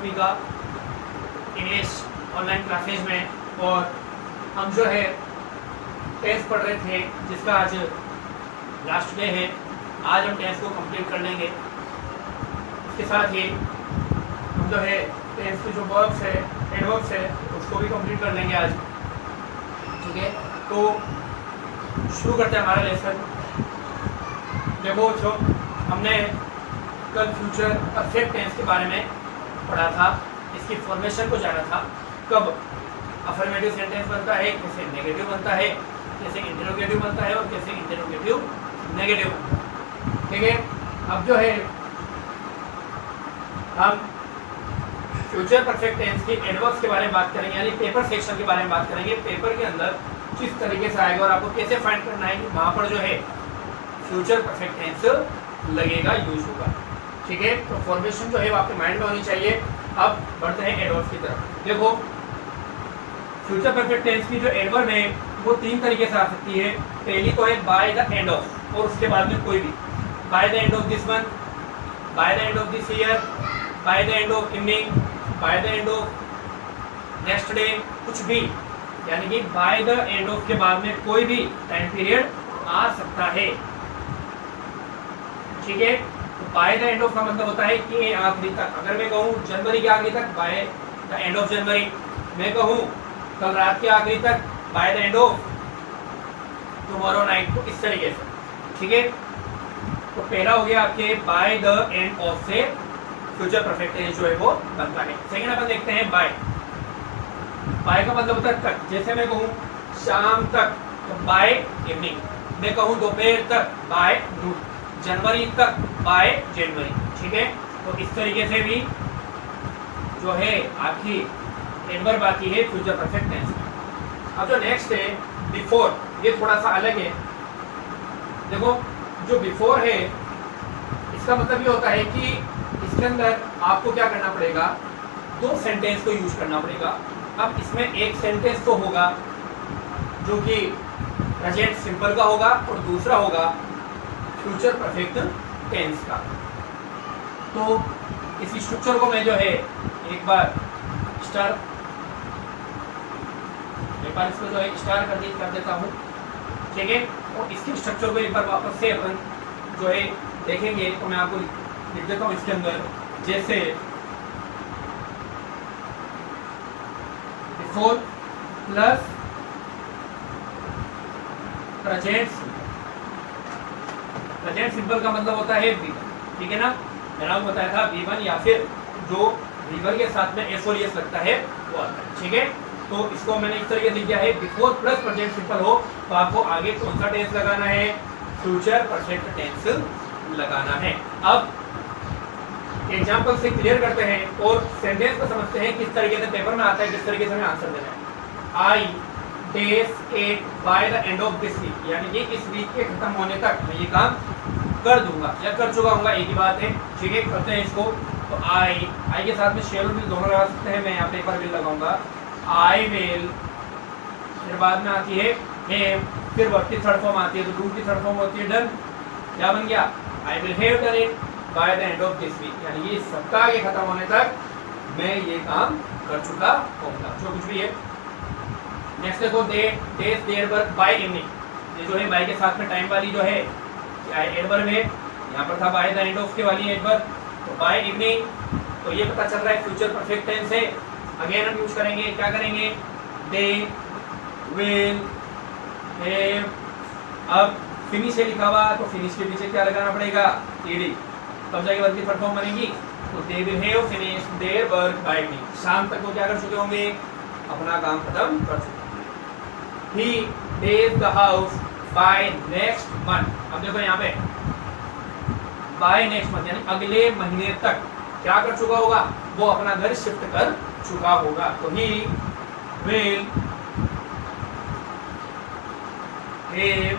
सभी का English online classes में। और हम जो है टेंस पढ़ रहे थे, जिसका आज लास्ट डे है। आज हम टेंस को कंप्लीट कर लेंगे। इसके साथ ही हम जो है टेंस की जो वर्ब्स है, एडवर्ब्स है, उसको भी कंप्लीट कर लेंगे आज। ठीक है, तो शुरू करते हैं हमारा लेसन। देखो बच्चों, हमने कल फ्यूचर परफेक्ट टेंस के बारे में पढ़ा था, इसकी फॉर्मेशन को जाना था। कब अफर्मेटिव सेंटेंस बनता है, कैसे नेगेटिव बनता है, कैसे इंटरोगेटिव बनता है और कैसे इंटरोगेटिव नेगेटिव बनता है। ठीक है, अब जो है हम फ्यूचर परफेक्ट टेंस की एडवर्ब्स के बारे में बात करेंगे, यानी पेपर सेक्शन के बारे में बात करेंगे। पेपर के अंदर किस तरीके से आएगा और आपको कैसे फाइंड करना है, वहां पर जो है फ्यूचर परफेक्ट टेंस लगेगा, यूज होगा। ठीक है, तो फॉर्मेशन जो है वो आपके माइंड में होनी चाहिए। अब बढ़ते हैं एडवर्ब्स की तरफ। देखो, फ्यूचर परफेक्ट टेंस की जो एडवर्ब है वो तीन तरीके से आ सकती है। पहली तो है बाय द एंड ऑफ, और उसके बाद में कोई भी, bye the end of this month, bye the end of this year, bye the end of evening, bye the end of next day, कुछ भी, यानी कि बाय द एंड ऑफ के बाद में कोई भी टाइम पीरियड आ सकता है। ठीक है, तो बाय द एंड ऑफ का मतलब होता है कि आखिरी तक। अगर मैं कहूँ जनवरी के आखिरी तक, bye the end of January. मैं कहूँ कल रात के आखिरी तक, bye the end of tomorrow night. तो इस तरीके से। ठीक है, तो पहला हो गया आपके बाय द एंड ऑफ से फ्यूचर परफेक्ट टेंस जो है वो बनता है। सेकंड अपन देखते हैं बाय। बाय का मतलब होता है तक। जैसे मैं कहूँ शाम तक, तो बाय इवनिंग। मैं कहूँ दोपहर तक, बाय नून। जनवरी तक, बाय जनवरी। ठीक है, तो इस तरीके से भी जो है आपकी एडवर्ब आती है फ्यूचर परफेक्ट टेंस। अब जो नेक्स्ट है बिफोर, ये थोड़ा सा अलग है। देखो, जो बिफोर है इसका मतलब ये होता है कि इसके अंदर आपको क्या करना पड़ेगा, दो सेंटेंस को यूज करना पड़ेगा। अब इसमें एक सेंटेंस तो होगा जो कि प्रेजेंट सिंपल का होगा और दूसरा होगा फ्यूचर परफेक्ट टेंस का। तो इस स्ट्रक्चर को मैं जो है एक बार इसको जो है स्टार कर देता हूँ। ठीक है, और इसके स्ट्रक्चर को एक बार वापस से अपन जो है देखेंगे। तो मैं आपको लिख देता हूँ इसके अंदर, जैसे बिफोर प्लस प्रेजेंट सिंपल का मतलब होता है V1। ठीक है ना, मैंने आपको बताया था V1 या फिर जो V1 के साथ में S और S लगता है वो आता है। ठीक है, तो इसको मैंने इस तरीके से लिखा है, बिफोर प्लस प्रेजेंट सिंपल हो तो आपको आगे कौन सा टेंस लगाना है, फ्यूचर परफेक्ट टेंस लगाना है। अब एग्जांपल से क्लियर करते हैं और सेंटेंस को समझते हैं किस तरीके से पेपर में आता है, किस तरीके से हमें आंसर देना है। I days ate by the end of this week, यानी कि इस वीक के खत्म होने तक मैं ये काम कर दूंगा या कर चुका हूँ, एक ही बात है। ठीक है, करते हैं इसको। तो आई के साथ में शेल विल दोनों लगा सकते हैं। मैं यहाँ पे एक बार विल लगाऊंगा, आई विल, फिर बाद में आती है हैव, फिर वर्ब की थर्ड फॉर्म आती है, तो डू की थर्ड फॉर्म होती है डन। क्या बन गया, I will have done it by the end of this week, यानी कि इस सप्ताह के खत्म होने तक मैं ये काम कर चुका होऊंगा, जो कुछ भी है। नेक्स्ट देखो, days their work by evening. ये जो है बाय के साथ में टाइम वाली जो है एडवर्ब है, यहाँ पर था बाय द एंड ऑफ के वाली एडवर्ब, तो बाय इवनिंग। तो ये पता चल रहा है फ्यूचर परफेक्ट टेंस है। अगेन हम यूज करेंगे, क्या करेंगे, दे विल हैव। अब फिनिश है लिखा हुआ, तो फिनिश के पीछे क्या लगाना पड़ेगा, ईडी, तब जाके वर्ब की फुल फॉर्म बनेगी। तो दे will have finished their work by evening. शाम तक वो क्या कर चुके होंगे, अपना काम खत्म कर चुके होंगे। He days the house by next month. अब देखो यहाँ पे बाय नेक्स्ट मंथ यानी अगले महीने तक क्या कर चुका होगा, वो अपना घर शिफ्ट कर चुका होगा। तो he will have,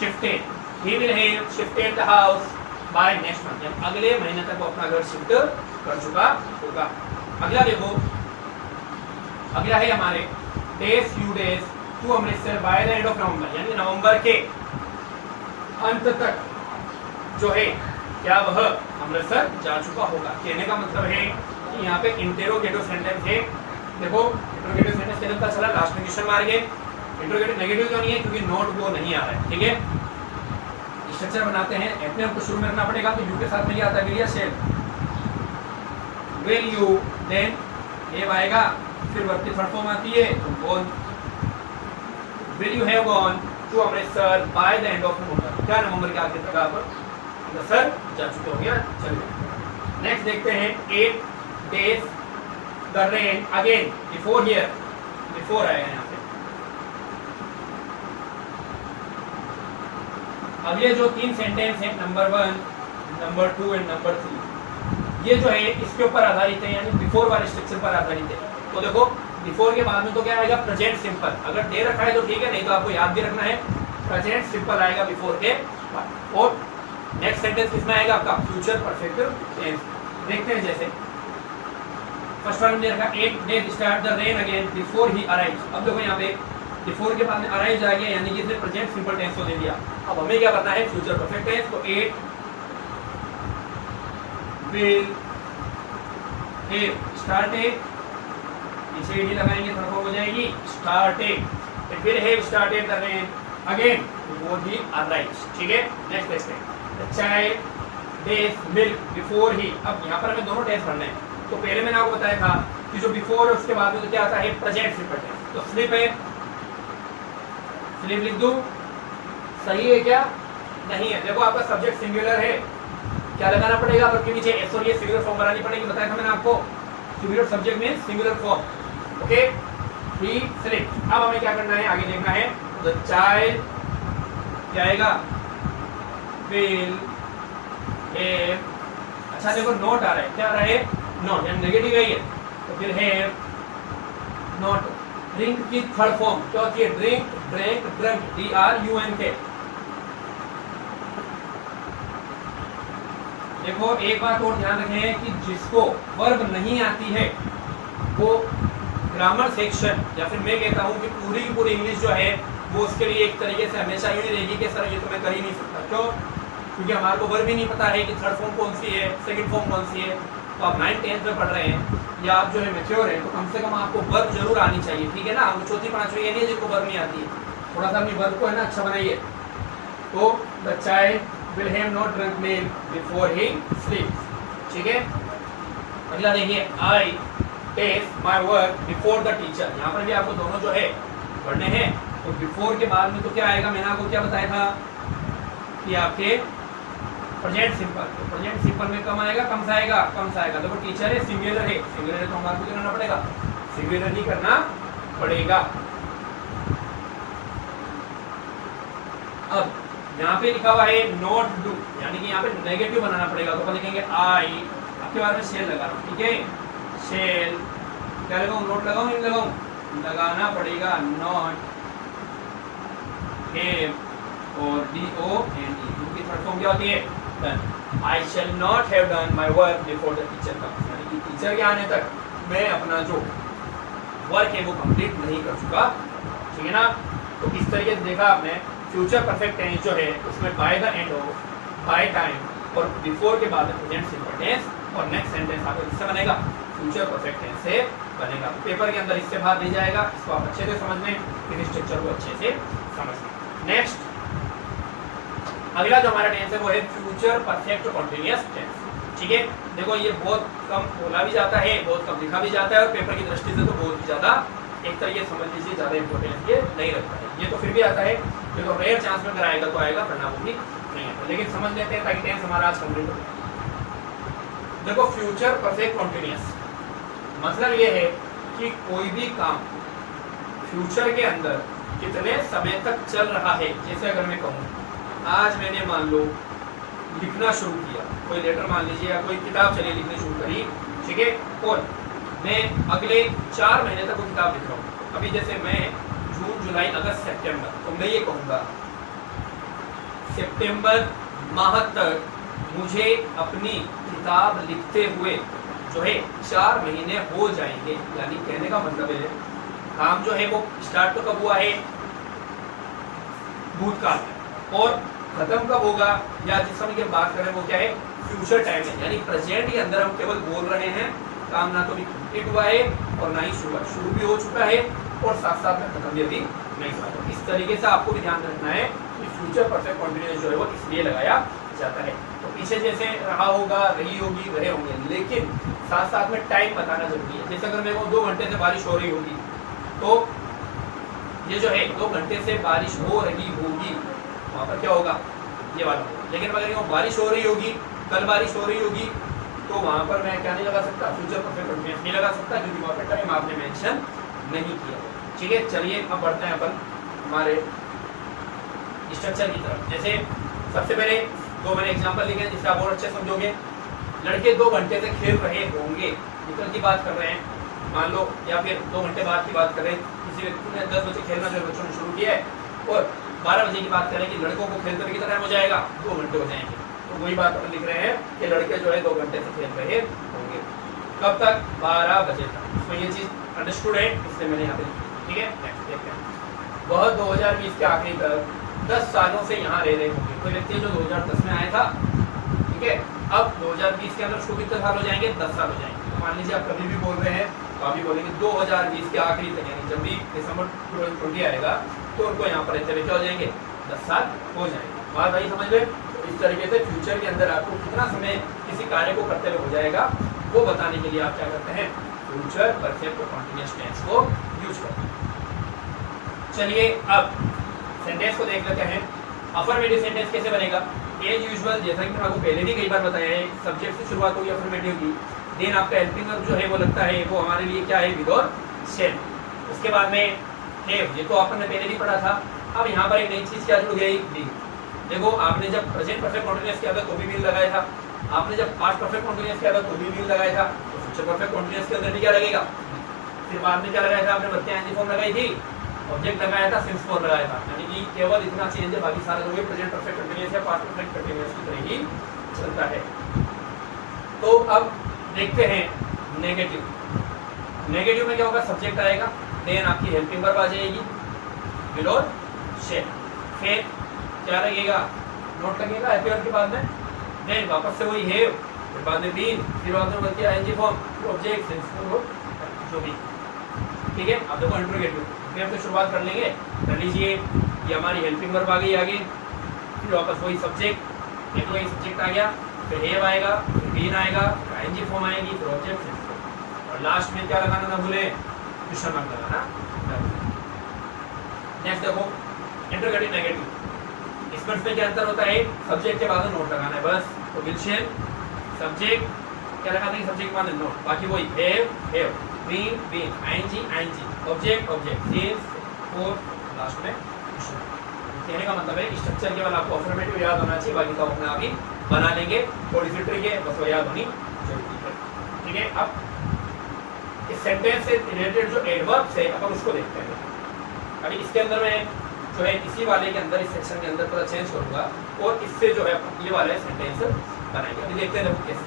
shifted, he will have shifted the house by next month, यानी अगले महीने तक वो अपना घर शिफ्ट कर चुका होगा। अगला देखो, अगला है हमारे days few days to Amritsar by the end of November, यानी नवंबर के अंत तक जो है क्या वह अमृतसर जा चुका होगा। कहने का मतलब है कि यहाँ पे इंटेरोगेटिव सेंटेंस है। देखो इंटेरोगेटिव सेंटेंस कैसे पता चला, लास्ट में क्वेश्चन मार गए। इंटेरोगेटिव नेगेटिव क्यों नहीं है, क्योंकि नोट वो नहीं आ रहा है। ठीक है, स्ट्रक्चर बनाते हैं। अपने हमको शुरू में करना पड़ेगा, तो यू के साथ में ये आता है विल या shall. Will you, then have आएगा, फिर वर्ब की थर्ड फॉर्म आती है तो gone. Will you have gone to Amritsar by the end of November, क्या नवंबर के आखिर तक आप अमृतसर जा चुके हो गया। चलिए नेक्स्ट देखते हैं 8 days the rain again before here, before आएगा यहाँ पे। अब ये जो 3 सेंटेंस हैं नंबर 1, नंबर 2 एंड नंबर 3, ये जो है इसके ऊपर आधारित है, यानी बिफोर वाले स्ट्रक्चर पर आधारित है। तो देखो बिफोर के बाद में तो क्या आएगा, प्रेजेंट सिंपल। अगर दे रखा है तो ठीक है, नहीं तो आपको याद भी रखना है प्रेजेंट सिंपल आएगा बिफोर के बाद। और नेक्स्ट सेंटेंस किसमें आएगा आपका, फ्यूचर परफेक्ट टेंस। देखते हैं जैसे फर्स्ट वन दे रखा 8 days start the rain again before he arrives. अब देखो यहाँ पे बिफोर के बाद में अराइव्स आ गया, यानी कि इसने प्रेजेंट सिंपल टेंस को दे दिया। अब हमें क्या करना है, फ्यूचर परफेक्ट टेंस। तो 8 विल हैव स्टार्टेड, पीछे ही लगाएंगे थोड़ा हो जाएगी स्टार्टेड, फिर have started the rain again before he arrives. ठीक है, नेक्स्ट देखते हैं the child days milk before ही। अब यहाँ पर हमें दोनों टेंस पढ़ने हैं। तो पहले मैंने आपको बताया था कि जो बिफोर उसके बाद में तो क्या आता है, प्रेजेंट सिंपल टेंस। तो स्लिप है, स्लिप लिख दूं, सही है क्या, नहीं है। देखो आपका सब्जेक्ट सिंगुलर है, क्या लगाना पड़ेगा वर्ब के नीचे, एस और ये सिंगुलर फॉर्म बनानी पड़ेगी। बताया था मैंने आपको, singular subject means singular form. Okay, he slip. अब हमें क्या करना है, आगे देखना है। द चाइल्ड क्या आएगा, विल हैव, अच्छा देखो नोट आ रहा है, क्या आ रहा है, नॉट, यानी नेगेटिव है ये। तो फिर हैव नॉट। ड्रिंक की थर्ड फॉर्म क्या होती है, ड्रिंक, ड्रिंक, ड्रंक, DRUNK। देखो एक बात और ध्यान रखें कि जिसको वर्ब नहीं आती है वो ग्रामर सेक्शन, या फिर मैं कहता हूँ कि पूरी की पूरी इंग्लिश जो है वो उसके लिए एक तरीके से हमेशा यूं ही रहेगी कि सर ये तो मैं कर ही नहीं सकता। क्यों, क्योंकि हमारे को वर्ब ही नहीं पता है कि थर्ड फॉर्म कौन सी है, सेकंड फॉर्म कौन सी है। तो आप 9th 10th में पढ़ रहे हैं या आप जो है मैच्योर है, तो कम से कम आपको वर्ब जरूर आनी चाहिए। ठीक है ना, हमको चौथी पांचवी ये नहीं है जिनको वर्ब नहीं आती है, थोड़ा सा अपनी वर्ब को है ना अच्छा बनाइए। तो the child will have not drunk milk before he sleeps. ठीक है, अगला देखिए, I test my work before the teacher. यहाँ पर भी आपको दोनों जो है पढ़ने हैं। तो बिफोर के बाद में तो क्या आएगा, मैंने आपको क्या बताया था कि आपके प्रेजेंट सिंपल। तो प्रेजेंट सिंपल में कम आएगा, कम से आएगा, कम से आएगा। देखो टीचर है, सिंगुलर है, सिंगुलर है तो हमारे को करना पड़ेगा, सिंगुलर ही करना पड़ेगा। अब यहाँ पे लिखा हुआ है नॉट डू, यानी कि यहाँ पे नेगेटिव बनाना पड़ेगा। तो लिखेंगे आई, आपके बारे में शेल लगा रहा हूँ। ठीक है, शेल क्या लगाऊं, नोट लगाऊं, नहीं लगाऊं, लगाना पड़ेगा नॉट हैव और DONE। उनकी थर्ड फॉर्म क्या होती है, done. I shall not have done my work before the teacher comes, यानी कि टीचर के आने तक मैं अपना जो वर्क है वो कंप्लीट नहीं कर चुका। ठीक है ना, तो इस तरीके से देखा आपने फ्यूचर परफेक्ट टेंस जो है उसमें bye the end of, by time और बिफोर के बाद प्रेजेंट सिंपल टेंस, और नेक्स्ट सेंटेंस आपको किससे बनेगा, फ्यूचर परफेक्ट टेंस से बनेगा। पेपर के अंदर इससे बाहर नहीं जाएगा, इसको आप अच्छे से समझ लें, फिर स्ट्रक्चर को अच्छे से समझ लें। नेक्स्ट अगला जो हमारा टेंस है वो है फ्यूचर परफेक्ट कॉन्टिन्यूअस टेंस। ठीक है, देखो ये बहुत कम बोला भी जाता है, बहुत कम लिखा भी जाता है, और पेपर की दृष्टि से तो बहुत ही ज्यादा एक तरीके समझ लीजिए ज़्यादा इंपॉर्टेंस ये नहीं रखता है। ये तो फिर भी आता है, ये तो रेयर चांस में अगर आएगा तो आएगा, वरना वो भी नहीं आता। लेकिन समझ लेते हैं ताकि टेंस हमारा आज कंप्लीट हो जाए। देखो फ्यूचर परफेक्ट कॉन्टिन्यूअस मतलब ये है कि कोई भी काम फ्यूचर के अंदर कितने समय तक चल रहा है। जैसे अगर मैं कहूँ आज मैंने मान लो लिखना शुरू किया, कोई लेटर मान लीजिए या कोई किताब चलिए लिखनी शुरू करी, ठीक है, और मैं अगले 4 महीने तक वो किताब लिख रहा हूँ। अभी जैसे मैं जून जुलाई अगस्त सितंबर, तो मैं ये कहूँगा सितंबर माह तक मुझे अपनी किताब लिखते हुए जो है 4 महीने हो जाएंगे। यानी कहने का मतलब है काम जो है वो स्टार्ट तो कब हुआ है, भूतकाल में, और खत्म कब होगा या जिस समय की हम बात कर रहे हैं वो क्या है, फ्यूचर टाइम है, यानी प्रेजेंट के अंदर हम केवल बोल रहे हैं, काम ना तो भी कंप्लीट हुआ है और ना ही शुरू भी हो चुका है और साथ साथ में खत्म भी अभी नहीं हुआ। तो इस तरीके से आपको भी ध्यान रखना है कि फ्यूचर परफेक्ट कॉन्टिन्यूअस जो है वो इसलिए लगाया जाता है। तो पीछे जैसे रहा होगा, रही होगी, रहे होंगे, लेकिन साथ साथ में टाइम बताना जरूरी है। जैसे अगर मेरे को 2 घंटे से बारिश हो रही होगी तो ये जो है 2 घंटे से बारिश हो रही होगी, वहाँ पर क्या होगा, ये वाला होगा। लेकिन अगर बारिश हो रही होगी, कल बारिश हो रही होगी, तो वहाँ पर मैं क्या नहीं लगा सकता, फ्यूचर परफेक्ट कॉन्टिन्यूअस नहीं लगा सकता, क्योंकि वहाँ पर टाइम आपने मेंशन नहीं किया। ठीक है, चलिए अब बढ़ते हैं अपन हमारे स्ट्रक्चर की तरफ। जैसे सबसे पहले 2 मैंने एग्जांपल लिखे हैं जिससे आप और अच्छे समझोगे। लड़के 2 घंटे से खेल रहे होंगे, निकल की बात कर रहे हैं मान लो, या फिर 2 घंटे बाद की बात करें, किसी व्यक्ति ने 10 बजे खेलना जो बच्चों ने शुरू किया है और 12 बजे की बात करें कि लड़कों को खेलते हुए कितना टाइम हो जाएगा, 2 घंटे हो जाएंगे। तो वही बात अपन लिख रहे हैं कि लड़के जो है 2 घंटे से खेल रहे होंगे, कब तक, 12 बजे तक। तो ये चीज अंडरस्टूड है, इसलिए मैंने यहाँ पे लिखी। ठीक है, नेक्स्ट देखते हैं। वह 2020 के आखिरी तक 10 सालों से यहाँ रह रहे होंगे। कोई व्यक्ति जो 2010 में आया था, ठीक है, अब 2020 के अंदर उसको कितने साल हो जाएंगे, 10 साल हो जाएंगे। तो मान लीजिए आप कभी भी बोल रहे हैं तो आप भी बोलेंगे 2020 के आखिरी तक, यानी जब भी दिसंबर 2020 आएगा तो उनको यहाँ पर रहते हुए क्या हो जाएंगे, 10 साल हो जाएंगे। बात आई समझ में। तो इस तरीके से फ्यूचर के अंदर आपको कितना समय किसी कार्य को करते हुए हो जाएगा वो बताने के लिए आप क्या करते हैं, फ्यूचर परफेक्ट कंटीन्यूअस टेंस को यूज करते हैं। चलिए अब सेंटेंस को देख लेते हैं। अफर्मेटिव सेंटेंस कैसे बनेगा, एज यूजुअल, जैसा कि मैंने आपको पहले भी कई बार बताया है, सब्जेक्ट से शुरुआत होगी अफर्मेटिव की, देन आपका हेल्पिंग वर्ब जो है वो लगता है वो हमारे लिए क्या है, विद और शेल। उसके बाद में हैव, ये तो आपने पहले भी पढ़ा था। अब यहाँ पर एक नई चीज क्या जुड़ गई, विल। देखो आपने जब प्रेजेंट परफेक्ट कंटीन्यूअस किया था तो भी विल लगाया था, आपने जब पास्ट परफेक्ट कंटीन्यूअस किया था तो भी विल लगाया था, तो फ्यूचर परफेक्ट कंटीन्यूअस के अंदर भी क्या लगेगा, फिर बाद में क्या लगाया था आपने, बत्तियां एनजी फॉर्म लगाई थी, ऑब्जेक्ट लगाया था, सिंस फॉर लगाया था, यानी कि केवल इतना चेंज है, बाकी सारा जो है प्रेजेंट परफेक्ट कंटीन्यूअस या पास्ट परफेक्ट कंटीन्यूअस की तरह ही चलता है। तो अब देखते हैं नेगेटिव। नेगेटिव में क्या होगा, सब्जेक्ट आएगा, देन आपकी हेल्पिंग वर्ब आ जाएगी, विल और शेल, फिर क्या लगेगा, नोट लगेगा एफआर के बाद में, देन वापस से वही हैव, फिर बाद में बीन, फिर बाद में बल्कि आईएनजी फॉर्म, फिर ऑब्जेक्ट, सिंस फॉर जो भी। ठीक है, अब देखो इंट्रोगेटिव हम तो शुरुआत कर लेंगे, कर लीजिए, ये हमारी हेल्पिंग वर्ब आ गई आगे, फिर वापस वही सब्जेक्ट, एक वही सब्जेक्ट आ गया, फिर हैव आएगा, फिर बीन आएगा, फिर आईएनजी फॉर्म आएगी, फिर ऑब्जेक्ट, सिंस फॉर, और लास्ट में क्या लगाना ना भूले, क्वेश्चन मार्क लगाना। नेक्स्ट देखो इंट्रोगेटिव नेगेटिव, इसमें क्या अंतर होता है, सब्जेक्ट के बाद नोट लगाना है बस। तो विल शेल, सब्जेक्ट क्या लगाते हैं, सब्जेक्ट बाद नोट, बाकी वही have, been, ING, object, since for, last में क्वेश्चन। कहने का मतलब है स्ट्रक्चर केवल आपको अफर्मेटिव याद होना चाहिए, बाकी तो अपने आप ही बना लेंगे, थोड़ी सी ट्रिक है, बस वो याद होनी जरूरी है। ठीक है, अब इस सेंटेंस से रिलेटेड जो एडवर्ब्स है अपन उसको देखते हैं। अभी इसके अंदर में जो है इसी वाले के अंदर, इस सेक्शन के अंदर थोड़ा चेंज करूंगा और इससे जो है ये वाले सेंटेंस बनाएंगे। अभी देखते हैं देखो कैसे।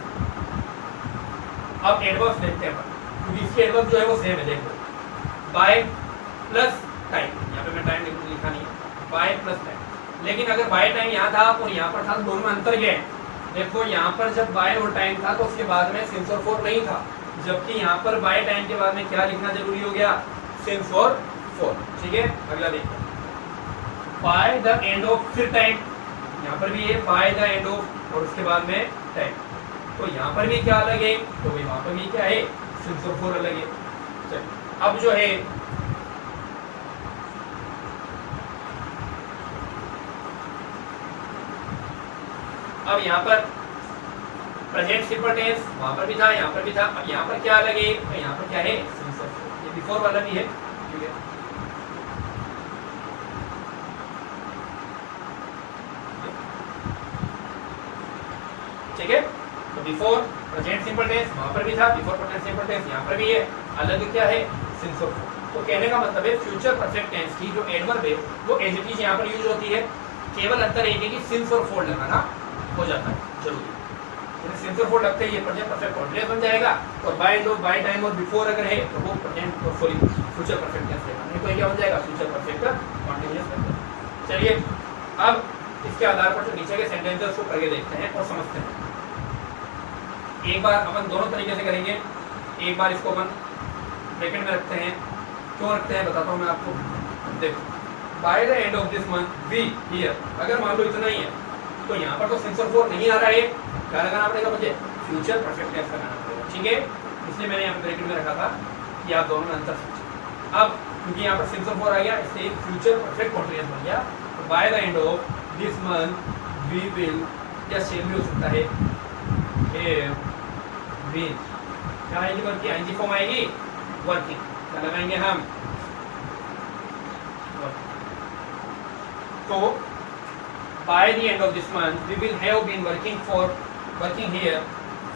अब एडवर्ब्स देखते हैं अपन, क्योंकि इसके एडवर्ब जो है वो सेम है। देखो बाय प्लस टाइम, यहाँ पे मैं टाइम लिखा नहीं है, बाय प्लस टाइम, लेकिन अगर बाय टाइम यहाँ था और यहाँ पर था तो दोनों में अंतर क्या है। देखो यहाँ पर जब बाय और टाइम था तो उसके बाद में सिंस और फॉर नहीं था, जबकि यहाँ पर बाय टाइम के बाद में क्या लिखना जरूरी हो गया, सिंस और फॉर। ठीक है, अगला देखते हैं, बाय द एंड ऑफ, फिर टाइम, यहाँ पर भी है बाय द एंड ऑफ और उसके बाद में टाइम, तो यहाँ पर भी क्या अलग है, तो वहाँ पर भी क्या है, सिंस और फॉर अलग है। अब जो है अब यहाँ पर प्रेजेंट सिंपल टेंस, वहां पर भी था, यहाँ पर भी था, अब यहाँ पर क्या अलग है, तो यहाँ पर क्या है, सिंस और फॉर, ये बिफोर वाला भी है। ठीक है, ठीक है, तो बिफोर प्रेजेंट सिंपल टेंस वहां पर भी था, बिफोर प्रेजेंट सिंपल टेंस यहाँ पर भी है, अलग क्या है, सिंस और फॉर। तो कहने का मतलब है फ्यूचर परफेक्ट टेंस की जो एडवर्ब है वो एज इट इज यहाँ पर यूज होती है, केवल अंतर एक है कि सिंस और फॉर लगाना हो जाता है जरूरी। सिंस और फॉर लगते ही ये प्रेजेंट परफेक्ट कॉन्टिन्यूअस बन जाएगा, और बाय दो बाय टाइम और बिफोर अगर है तो वो प्रेजेंट और सॉरी फ्यूचर परफेक्ट टेंस रहेगा, नहीं तो क्या बन जाएगा, फ्यूचर परफेक्ट कॉन्टिन्यूअस बन जाएगा। चलिए अब इसके आधार पर जो नीचे के सेंटेंस है उसको करके देखते हैं और समझते हैं। एक बार अपन दोनों तरीके से करेंगे। एक बार इसको अपन ब्रैकेट में रखते हैं, क्यों रखते हैं बताता हूँ मैं आपको। देखो, by the end of this month we here, अगर मान लो इतना ही है तो यहाँ पर तो सेंसर 4 नहीं आ रहा है, क्या लगाना पड़ेगा मुझे? फ्यूचर परफेक्ट टेंस लगाना पड़ेगा, ठीक है। इसलिए मैंने यहाँ पर ब्रैकेट में रखा था कि आप दोनों में अंतर समझें। अब क्योंकि यहाँ पर सेंसर 4 आ गया, इससे फ्यूचर परफेक्ट कॉन्टिन्यूअस बन गया। तो by the end of this month we will, या शेल भी हो सकता है, विल क्या आएगी? वर्किंग, आईएनजी फॉर्म आएगी वर्किंग, क्या लगाएंगे हम? तो by the end of this month we will have been working here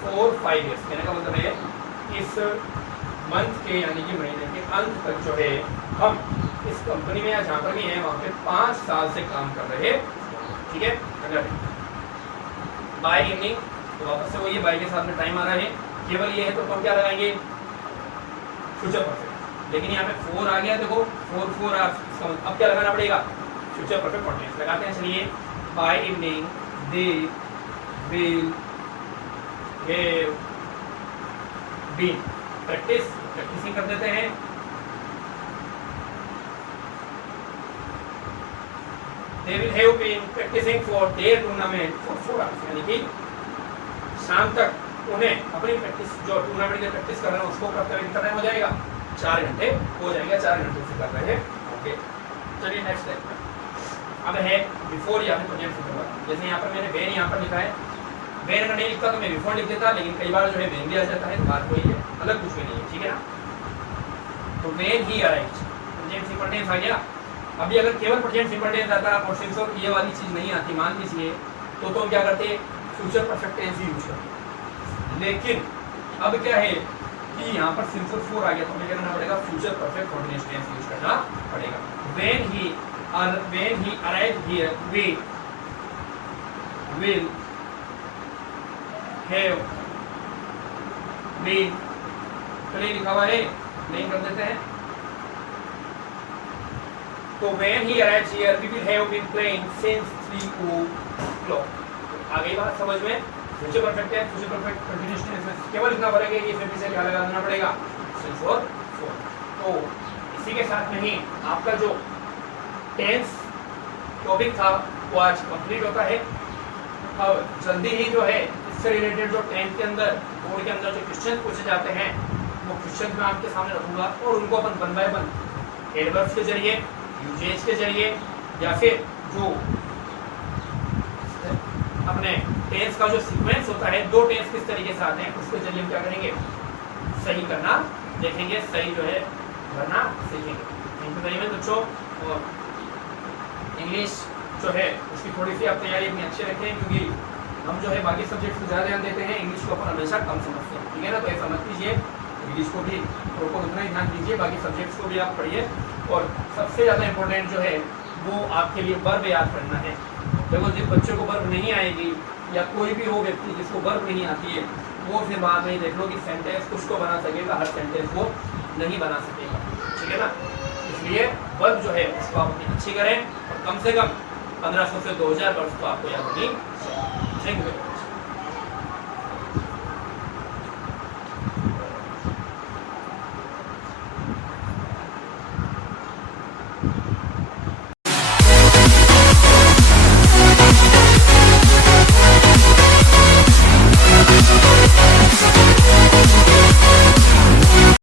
for 5 years। कहने का मतलब है इस मंथ के यानी कि महीने के अंत तक जो है हम इस कंपनी में या जहाँ पर भी हैं वहाँ पे 5 साल से काम कर रहे हैं, ठीक है। अगर बाय इवनिंग तो वापस से वही बाय के साथ में टाइम आ रहा है, केवल ये है तो हम क्या लगाएंगे? Future perfect. लेकिन यहाँ पे 4 आ गया, देखो 4 अब क्या लगाना पड़ेगा? फ्यूचर परफेक्ट कॉन्टिन्यूअस लगाते हैं। चलिए, by evening they will have been, practising कर देते हैं। They will have been practicing for their tournament for 4 hours, यानी कि शाम तक उन्हें अपनी प्रैक्टिस, जो टूर्नामेंट की प्रैक्टिस कर रहे हैं उसको करते हुए कितना टाइम हो जाएगा? 4 घंटे हो जाएगा, 4 घंटे से कर रहे हैं, ओके। चलिए नेक्स्ट देखते। अब है बिफोर या फिर प्रेजेंट सिंपल। जैसे यहाँ पर मैंने वेन यहाँ पर लिखा है, वेन अगर नहीं लिखता तो मैं बिफोर लिख देता, लेकिन कई बार जो है वेन भी आ जाता है, तो बात वही है, अलग कुछ भी नहीं है, ठीक है ना। तो when he arrived, present simple tense आ गया। अभी अगर केवल प्रेजेंट सिंपल टेंस आता और सिंसर ये वाली चीज नहीं आती, मान लीजिए, तो हम क्या करते हैं? फ्यूचर परफेक्ट टेंस ही यूज करते। लेकिन अब क्या है कि यहाँ पर सिंसर 4 आ गया, तो हमें क्या करना पड़ेगा? Future perfect continuous tense use करना पड़ेगा। When he arrived here we will have been, चलिए लिखा हुआ है, नहीं कर देते हैं। तो when he arrives here we will have been playing since 3 o'clock। आ गई बात समझ में? फ्यूचर परफेक्ट है, फ्यूचर परफेक्ट कंटिन्यूअस टेंस में केवल इतना फर्क है कि फिर से क्या लगा देना पड़ेगा? सिंस और 4। तो इसी के साथ में ही आपका जो टेंस टॉपिक था वो आज कंप्लीट होता है। अब जल्दी ही जो है इससे रिलेटेड जो 10th के अंदर बोर्ड के अंदर जो क्वेश्चन पूछे जाते हैं वो क्वेश्चन मैं आपके सामने रखूंगा और उनको अपन 1 by 1 एडवर्ब्स के जरिए, यूजेज के जरिए, या फिर जो अपने टेंस का जो सीक्वेंस होता है, 2 टेंस किस तरीके से आते हैं उसके जरिए हम क्या करेंगे? सही करना देखेंगे, सही जो है करना सीखेंगे। थैंक यू वेरी मच बच्चों। और इंग्लिश जो है उसकी थोड़ी सी आप तैयारी अपनी अच्छी रखें, क्योंकि हम जो है बाकी सब्जेक्ट्स को ज़्यादा ध्यान देते हैं, इंग्लिश को अपन हमेशा कम समझते हैं, ठीक है ना। तो ऐसा मत कीजिए, इंग्लिश को भी प्रॉपर उतना ही ध्यान दीजिए, बाकी सब्जेक्ट्स को भी आप पढ़िए। और सबसे ज़्यादा इम्पोर्टेंट जो है वो आपके लिए वर्ब याद करना है। देखो, जिस बच्चे को वर्ब नहीं आएगी या कोई भी हो व्यक्ति जिसको वर्ब नहीं आती है, वो फिर बाद में ही देख लो कि सेंटेंस कुछ तो बना सकेगा, हर सेंटेंस वो नहीं बना सकेगा, ठीक है ना। इसलिए वर्ब जो है उसको आप अपनी अच्छी करें और कम से कम 1500 से 2000 वर्ड्स तो आपको याद होनी चाहिए। Thank you.